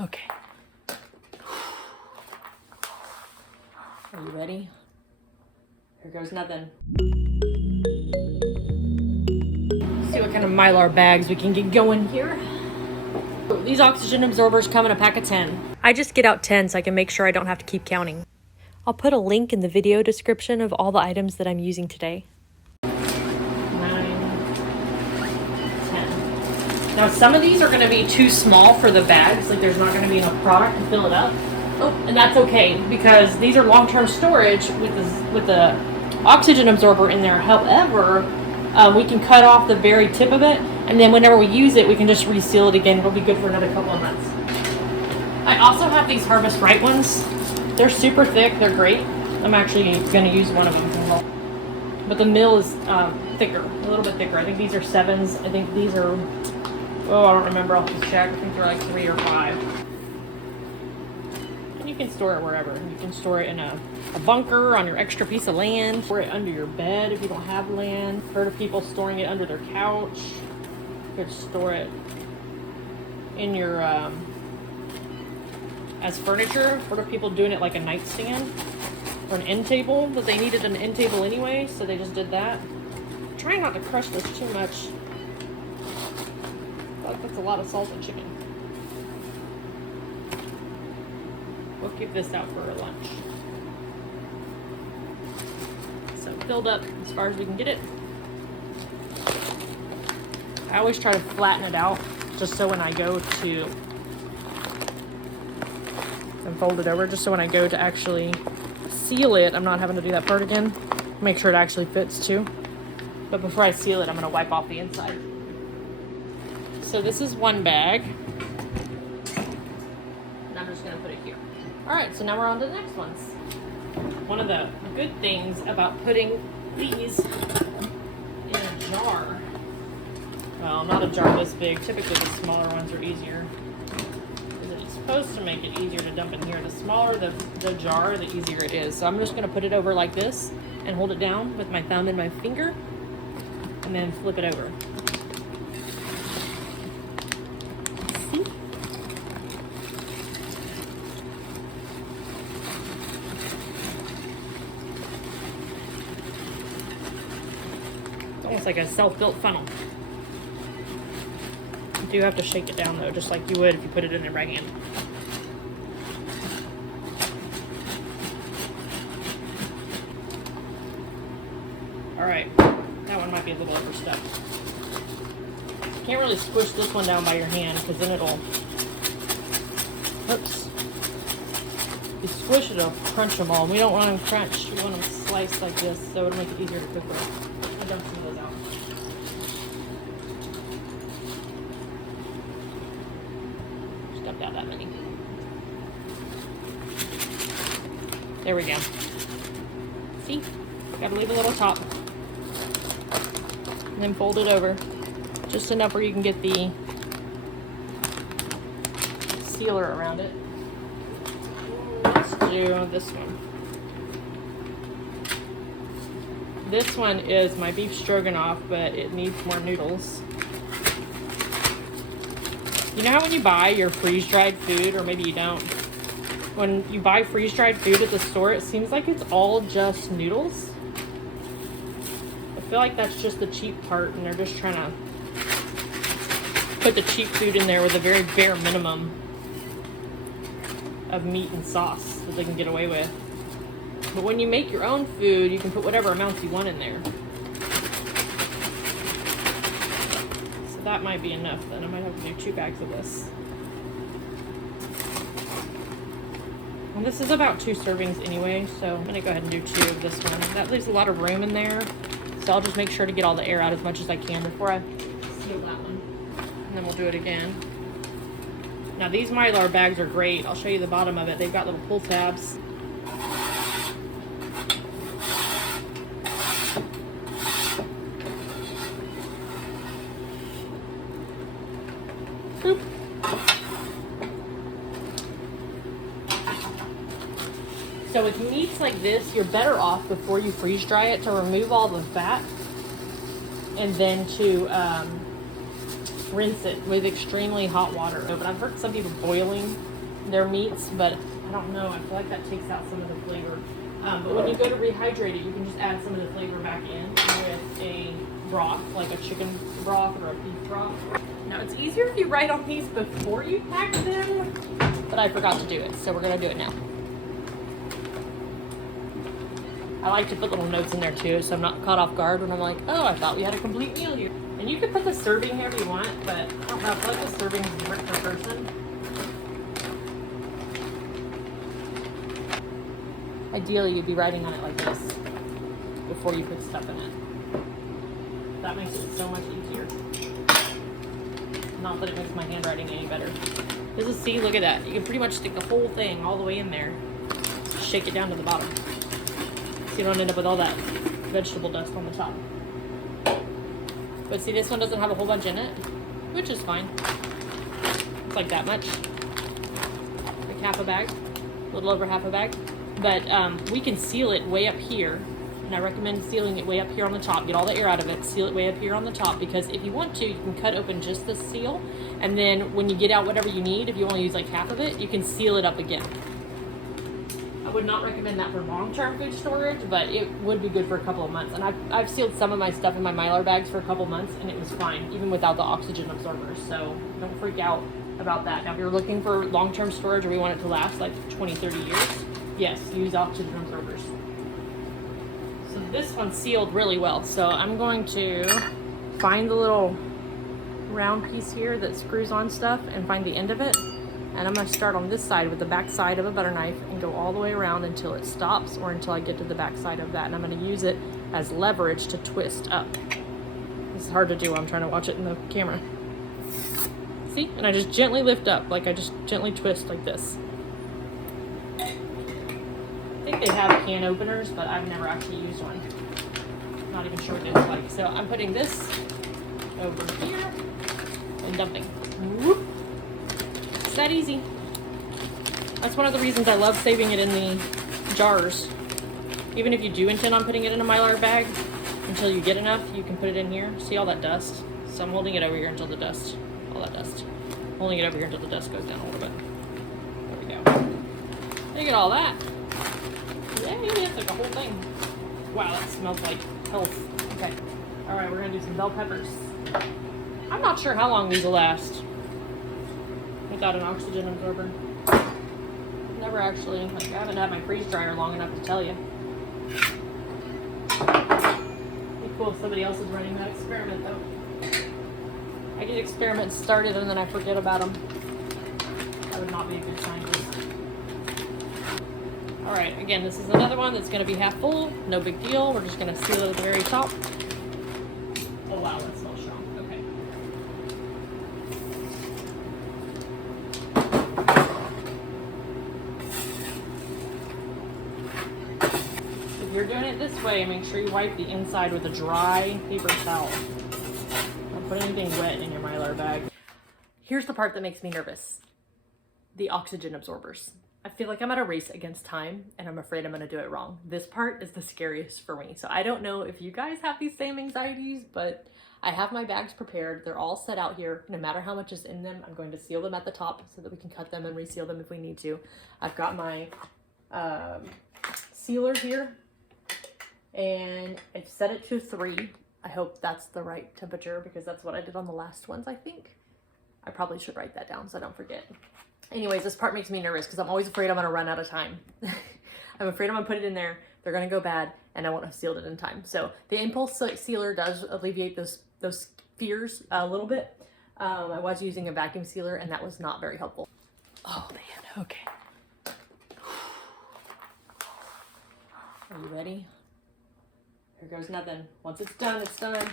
Okay. Are you ready? Here goes nothing. See what kind of Mylar bags we can get going here. These oxygen absorbers come in a pack of 10. I just get out 10 so I can make sure I don't have to keep counting. I'll put a link in the video description of all the items that I'm using today. 9, 10. Now some of these are going to be too small for the bags, like there's not going to be enough product to fill it up. Oh, and that's okay because these are long-term storage with the oxygen absorber in there. However, we can cut off the very tip of it, and then whenever we use it, we can just reseal it again. It'll be good for another couple of months. I also have these Harvest Right ones. They're super thick. They're great. I'm actually going to use one of them. But the mill is thicker, a little bit thicker. I think these are 7s. I think these are, oh, I don't remember. I'll have to check. I think they're like 3 or 5. And you can store it wherever. You can store it in a bunker, on your extra piece of land. Store it under your bed if you don't have land. I've heard of people storing it under their couch. You could store it in your, as furniture. What are people doing it like a nightstand or an end table? But they needed an end table anyway, so they just did that. I'm trying not to crush this too much. I feel like that's a lot of salted chicken. We'll keep this out for our lunch. So filled up as far as we can get it. I always try to flatten it out just so when I go to and fold it over, just so when I go to actually seal it, I'm not having to do that part again. Make sure it actually fits too. But before I seal it, I'm gonna wipe off the inside. So this is one bag. And I'm just gonna put it here. All right, so now we're on to the next ones. One of the good things about putting these in a jar, well, not a jar this big, typically the smaller ones are easier. It's supposed to make it easier to dump in here. The smaller the jar, the easier it is. So I'm just gonna put it over like this and hold it down with my thumb and my finger and then flip it over. Almost like a self-built funnel. You do have to shake it down though, just like you would if you put it in there by hand. Alright, that one might be a little overstuffed. You can't really squish this one down by your hand because then it'll, oops. If you squish it, it'll crunch them all. We don't want them crunched, we want them sliced like this so it'll make it easier to cook with. Dump some of those out. Just dumped out that many. There we go. See? Gotta leave a little top. And then fold it over. Just enough where you can get the sealer around it. Let's do this one. This one is my beef stroganoff, but it needs more noodles. You know how when you buy your freeze-dried food, or maybe you don't, when you buy freeze-dried food at the store, it seems like it's all just noodles? I feel like that's just the cheap part, and they're just trying to put the cheap food in there with a very bare minimum of meat and sauce that they can get away with. But when you make your own food, you can put whatever amounts you want in there. So that might be enough then. I might have to do 2 bags of this. And this is about 2 servings anyway, so I'm gonna go ahead and do 2 of this one. That leaves a lot of room in there. So I'll just make sure to get all the air out as much as I can before I seal that one. And then we'll do it again. Now these Mylar bags are great. I'll show you the bottom of it. They've got little pull tabs. Boop. So with meats like this, you're better off before you freeze dry it to remove all the fat and then to rinse it with extremely hot water. But I've heard some people boiling their meats, but I don't know. I feel like that takes out some of the flavor. But when you go to rehydrate it, you can just add some of the flavor back in with a broth, like a chicken broth or a beef broth. Now it's easier if you write on these before you pack them, but I forgot to do it, so we're gonna do it now. I like to put little notes in there too, so I'm not caught off guard when I'm like, oh, I thought we had a complete meal here. And you can put the serving here if you want, but I don't know, I feel like the serving is different per person. Ideally, you'd be writing on it like this before you put stuff in it. That makes it so much easier. Not that it makes my handwriting any better. This is, see, look at that. You can pretty much stick the whole thing all the way in there. Shake it down to the bottom. So you don't end up with all that vegetable dust on the top. But see, this one doesn't have a whole bunch in it, which is fine. It's like that much. Like half a bag, a little over half a bag. But we can seal it way up here. And I recommend sealing it way up here on the top. Get all the air out of it. Seal it way up here on the top, because if you want to, you can cut open just the seal. And then when you get out whatever you need, if you want to use like half of it, you can seal it up again. I would not recommend that for long-term food storage, but it would be good for a couple of months. And I've sealed some of my stuff in my Mylar bags for a couple of months, and it was fine, even without the oxygen absorbers. So don't freak out about that. Now, if you're looking for long-term storage or we want it to last like 20, 30 years, yes, use oxygen absorbers. So this one's sealed really well. So I'm going to find the little round piece here that screws on stuff and find the end of it. And I'm going to start on this side with the back side of a butter knife and go all the way around until it stops, or until I get to the back side of that. And I'm going to use it as leverage to twist up. This is hard to do while I'm trying to watch it in the camera. See? And I just gently lift up, like I just gently twist like this. I think they have can openers, but I've never actually used one. Not even sure what it looks like. So I'm putting this over here and dumping. Whoop. It's that easy. That's one of the reasons I love saving it in the jars. Even if you do intend on putting it in a Mylar bag, until you get enough, you can put it in here. See all that dust? So I'm holding it over here until the dust, all that dust. Holding it over here until the dust goes down a little bit. There we go. Look at all that. Yay, that's like a whole thing. Wow, that smells like health. Okay. All right, we're gonna do some bell peppers. I'm not sure how long these will last without an oxygen absorber. Never actually, like, I haven't had my freeze dryer long enough to tell you. It'd be cool if somebody else is running that experiment though. I get experiments started and then I forget about them. That would not be a good scientist. All right, again, this is another one that's gonna be half full. No big deal. We're just gonna seal it at the very top. Oh wow, that smells strong. Okay. If you're doing it this way, make sure you wipe the inside with a dry paper towel. Don't put anything wet in your Mylar bag. Here's the part that makes me nervous. The oxygen absorbers. I feel like I'm at a race against time and I'm afraid I'm gonna do it wrong. This part is the scariest for me. So I don't know if you guys have these same anxieties, but I have my bags prepared. They're all set out here. No matter how much is in them, I'm going to seal them at the top so that we can cut them and reseal them if we need to. I've got my sealer here and I've set it to 3. I hope that's the right temperature because that's what I did on the last ones, I think. I probably should write that down so I don't forget. Anyways, this part makes me nervous because I'm always afraid I'm gonna run out of time. I'm afraid I'm gonna put it in there, they're gonna go bad, and I won't have sealed it in time. So the impulse sealer does alleviate those fears a little bit. I was using a vacuum sealer and that was not very helpful. Oh man, okay. Are you ready? Here goes nothing. Once it's done, it's done.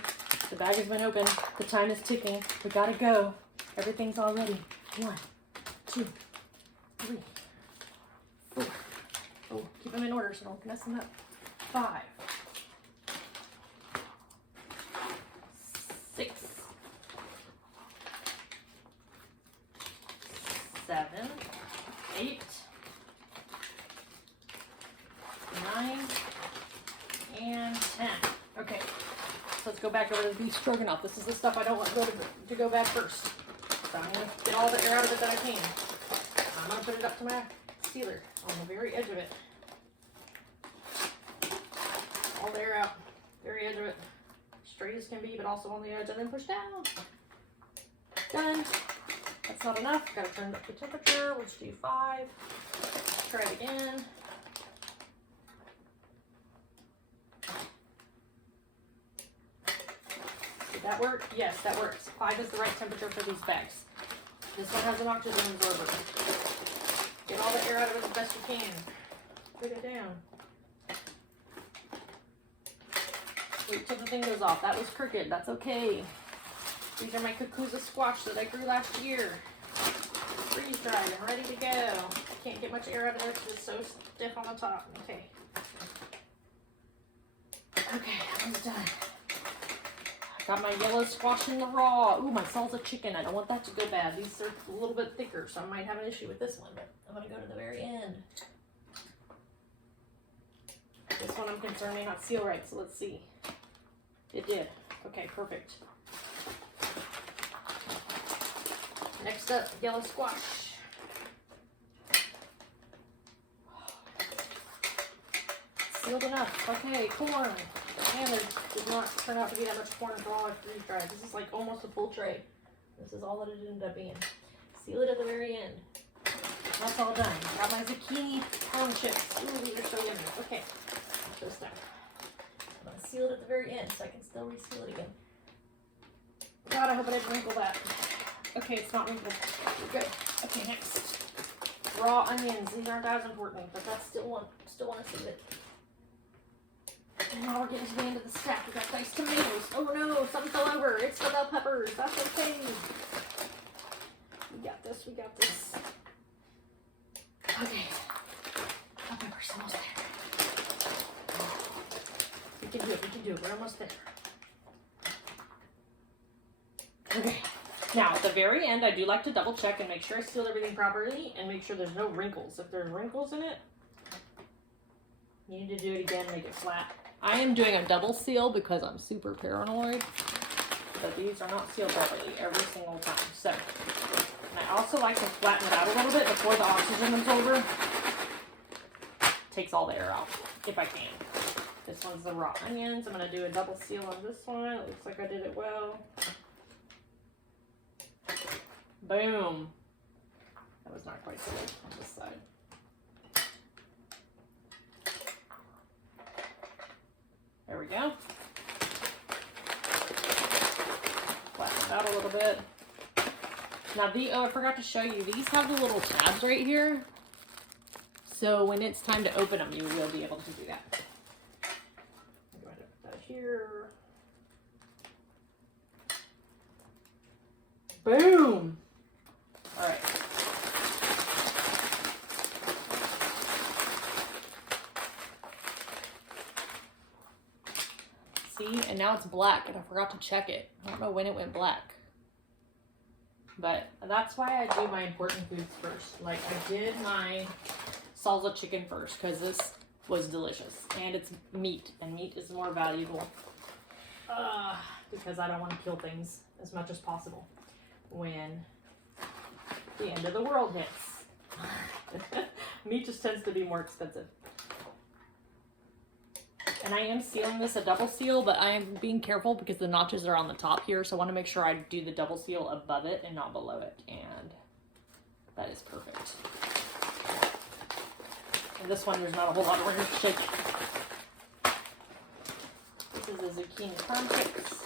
The bag has been opened. The time is ticking. We gotta go. Everything's all ready. 1, 2, 3, 4. Oh, keep them in order so don't mess them up. 5, 6, 7, 8, 9, and 10. Okay, so let's go go back over to the beef stroganoff. This is the stuff I don't want to go back first. So I'm going to get all the air out of it that I can. I'm going to put it up to my sealer on the very edge of it. All the air out, very edge of it. Straight as can be, but also on the edge, and then push down. Done. That's not enough. Got to turn up the temperature. Let's do 5. Try it again. Did that work? Yes, that works. 5 is the right temperature for these bags. This one has an oxygen absorber. Get all the air out of it as best you can. Put it down. Wait till the thing goes off. That was crooked. That's okay. These are my Kukuza squash that I grew last year. Freeze dried and ready to go. Can't get much air out of there because it's so stiff on the top. Okay. Okay, I'm done. I got my yellow squash in the raw. Ooh, my salsa chicken. I don't want that to go bad. These are a little bit thicker, so I might have an issue with this one, but I'm going to go to the very end. This one I'm concerned may not seal right, so let's see. It did. Okay, perfect. Next up, yellow squash. Sealed enough. Okay, corn. And there did not turn out to be that much corn for all I freeze dried. This is like almost a full tray. This is all that it ended up being. Seal it at the very end. That's all done. Got my zucchini corn chips. Ooh, these are so yummy. Okay, put those down. I'm gonna seal it at the very end so I can still reseal it again. God, I hope I didn't wrinkle that. Okay, it's not wrinkled. We're good. Okay, next. Raw onions. These aren't as important, but that's still want to see it. And now we're getting to the end of the stack. We got diced tomatoes. Oh no, something fell over. It's the bell peppers. That's okay. We got this. We got this. Okay. Bell peppers almost there. We can do it. We can do it. We're almost there. Okay. Now, at the very end, I do like to double check and make sure I sealed everything properly and make sure there's no wrinkles. If there's wrinkles in it, you need to do it again, make it flat. I am doing a double seal because I'm super paranoid, but these are not sealed properly every single time. So, and I also like to flatten it out a little bit before the oxygen absorber takes all the air out, if I can. This one's the raw onions. I'm going to do a double seal on this one. It looks like I did it well. Boom. That was not quite sealed on this side. There we go. Flatten it out a little bit. Now, I forgot to show you, these have the little tabs right here. So when it's time to open them, you will be able to do that. I'm going to put that here. Boom. All right. See, and now it's black, and I forgot to check it. I don't know when it went black. But that's why I do my important foods first. Like, I did my salsa chicken first, because this was delicious. And it's meat, and meat is more valuable. Because I don't want to kill things as much as possible when the end of the world hits. Meat just tends to be more expensive. And I am sealing this a double seal, but I am being careful because the notches are on the top here, so I want to make sure I do the double seal above it and not below it, and that is perfect. And this one, there's not a whole lot of room to shake. This is a zucchini corn chips.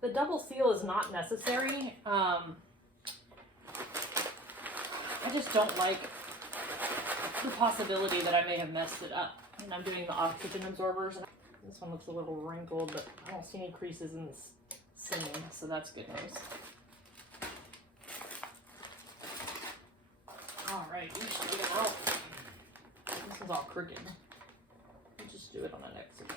The double seal is not necessary. I just don't like the possibility that I may have messed it up. And I'm doing the oxygen absorbers. This one looks a little wrinkled, but I don't see any creases in this seam, so that's good news. All right, we should get it out. This is all crooked. We'll just do it on the next one.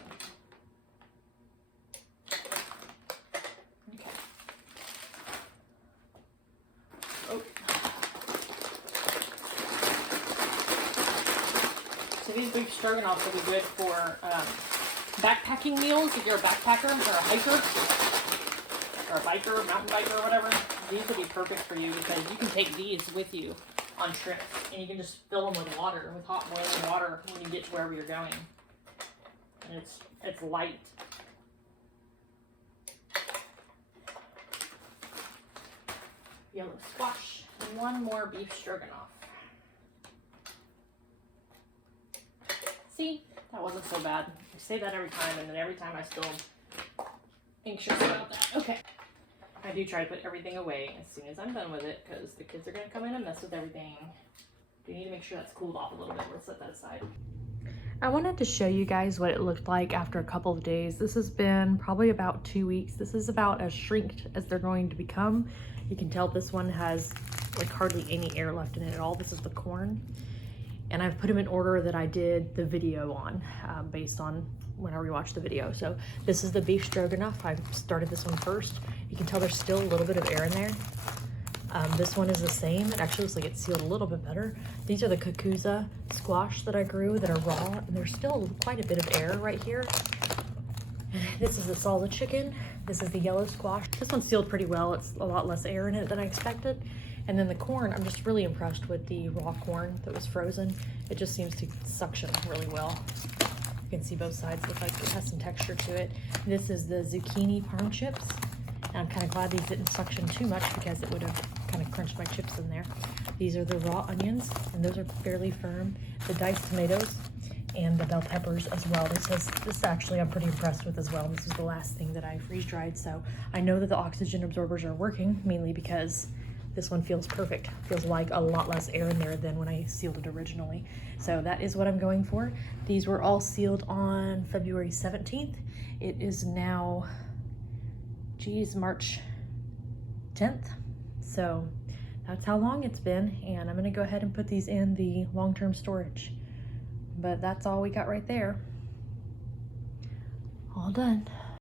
These beef stroganoffs will be good for backpacking meals if you're a backpacker or a hiker or a biker, mountain biker or whatever. These will be perfect for you because you can take these with you on trips and you can just fill them with water, with hot boiling water when you get to wherever you're going. And it's light. Yellow squash and one more beef stroganoff. See, that wasn't so bad. I say that every time, and then every time I still anxious about that. Okay. I do try to put everything away as soon as I'm done with it because the kids are going to come in and mess with everything. You need to make sure that's cooled off a little bit. Let's set that aside. I wanted to show you guys what it looked like after a couple of days. This has been probably about 2 weeks. This is about as shrinked as they're going to become. You can tell this one has like hardly any air left in it at all. This is the corn. And I've put them in order that I did the video on, based on whenever you watch the video. So this is the beef stroganoff. I started this one first. You can tell there's still a little bit of air in there. This one is the same. It actually looks like it's sealed a little bit better. These are the kukuza squash that I grew that are raw, and there's still quite a bit of air right here. This is the salsa chicken. This is the yellow squash. This one's sealed pretty well. It's a lot less air in it than I expected. And then the corn, I'm just really impressed with the raw corn that was frozen. It just seems to suction really well. You can see both sides look like it has some texture to it. This is the zucchini parm chips. And I'm kind of glad these didn't suction too much because it would have kind of crunched my chips in there. These are the raw onions, and those are fairly firm. The diced tomatoes and the bell peppers as well. This actually I'm pretty impressed with as well. This is the last thing that I freeze dried. So I know that the oxygen absorbers are working, mainly because this one feels perfect. Feels like a lot less air in there than when I sealed it originally. So that is what I'm going for. These were all sealed on February 17th. It is now, March 10th. So that's how long it's been. And I'm gonna go ahead and put these in the long-term storage. But that's all we got right there. All done.